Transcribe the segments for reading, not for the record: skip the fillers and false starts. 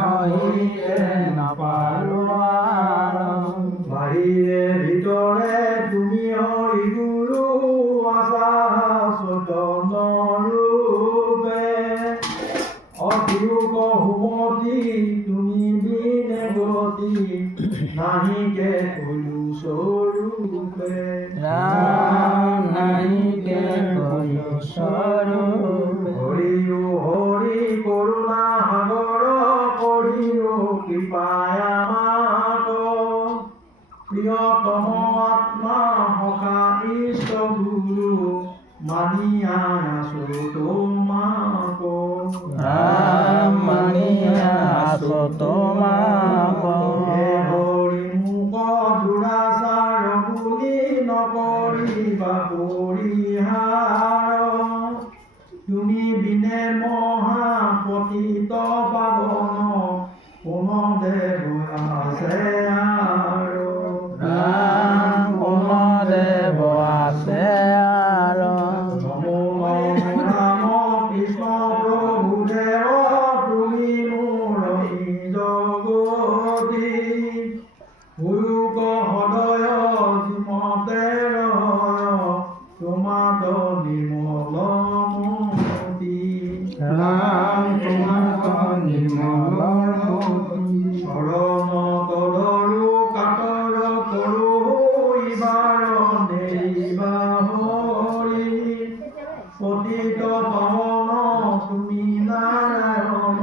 হইতে নাপাৰো বাহিৰে ভিতৰে তুমি হৰি গুৰু আছা চৈতন্য ৰূপে অতিৰূপ সুমতি তুমি বিনে গতি নাহিকে কলু স্বৰূপে ৰাম নাহিকে কলু স্বৰূপে হৰিও হৰি কৰোণা সাগৰ কৰিও কৃপায় আমাক প্ৰিয়তম আত্মা সখা ইষ্ট গুৰু মানিয়া আছো তোমাক ৰাম মানিয়া আছো তোমাক হৰি মুখ দুৰাচাৰ বুলি নকৰিবা পৰিহাৰ তুমি বিনে মহা পতিত পাৱন কোন দেৱ আছে আৰু ৰাম কোন দেৱ আছে আৰু নমো ৰাম কৃষ্ণ প্ৰভু দেৱ তুমি মোৰ জগতি গুৰুক সদয় যিমতে তোমাক নিৰ্মল মতি ৰাম তোমাক নিৰ্মল শৰণ তদৰু কাতৰ কৰো ইবাৰ নেৰিবা হৰি পতিত পাৱন তুমি নাৰায়ণ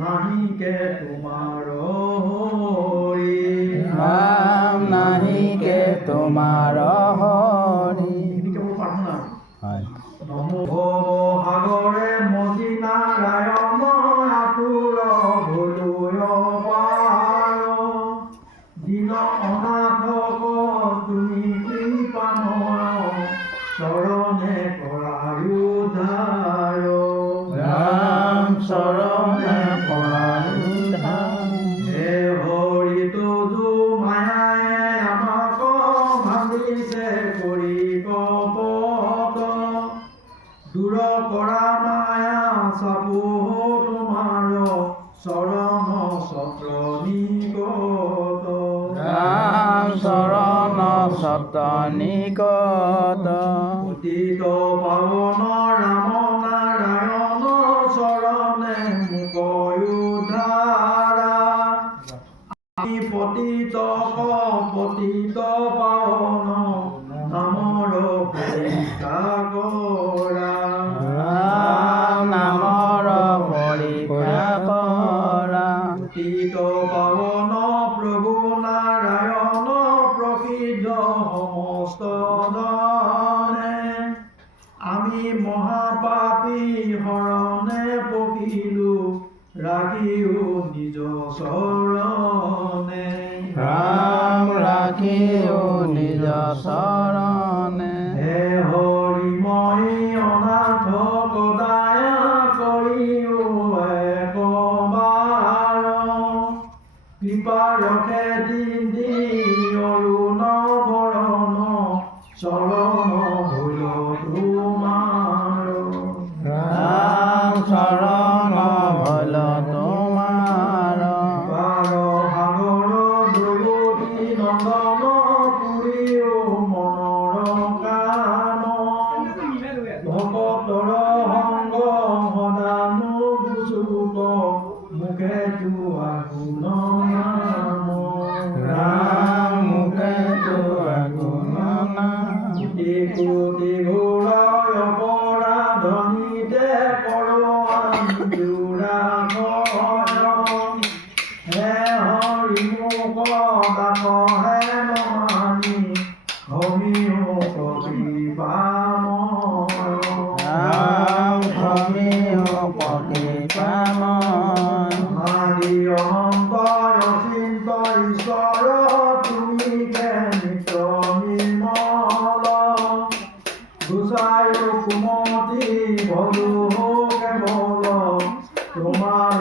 নাহিকে তোমাৰ হৰি ৰাম নাহিকে তোমাৰ হৰি প্ৰাৰ্থনা হয় নমো সাগৰে মজি নাৰায়ণ আতুৰ ভলৈ পাৰ দিন অনাথক তুমি কৃপাময় চৰণে কৰাৰো ধাৰ ৰাম চৰণে পৰাৰ হে হৰি তোজো মায়াই আমাক ভাঙিছে কৰি কপট দূৰ কৰা মায়া চাপো তোমাৰ চৰণ চক্ৰ নিকট ৰাম চৰণ সত নিকট পতিত পাৱন ৰাম নাৰায়ণ চৰণে মোক উদ্ধাৰা আমি পতিত পাৱন নামৰ পৰীক্ষা কৰা ৰাম নামৰ পৰীক্ষা কৰা পতিত পাৱন প্ৰভু নাৰায়ণ প্ৰসিদ্ধ সমস্ত জনে আমি মহাপাপী শৰণে পকিলো ৰাখিও নিজ চৰণে ৰাম ৰাখিও নিজ চৰণে হে হৰি মই অনাথ কদায়া কৰিও একবাৰ কৃপা ৰখে দিন অৰুণ বৰণ চৰণ ভৈল তোমাৰ ৰাম চৰণ ভল তোমাৰ পাৰ সাগৰ দ্ৰৌপদী নন্দন পুৰীও মনৰ কাম ভকতৰ সংগ সদানো বুচুক মুখে তোৱা গুণ নাম ৰাম মুখে তোৱা গুণ নাম কোটি কোটি ঘোড়ায় অপৰাধনীতে কৰোৱান জোৰা হে হৰি মোক দাস হে নমানি হমিও প্ৰতিপাময় ৰাম ভমিও প্ৰতিপাময় আদি অনন্ত অচিন্ত ঈশ্বৰ তুমি নিত্য নিৰ্মল গুচাই কুমতি ভলো কেৱল তোমাৰ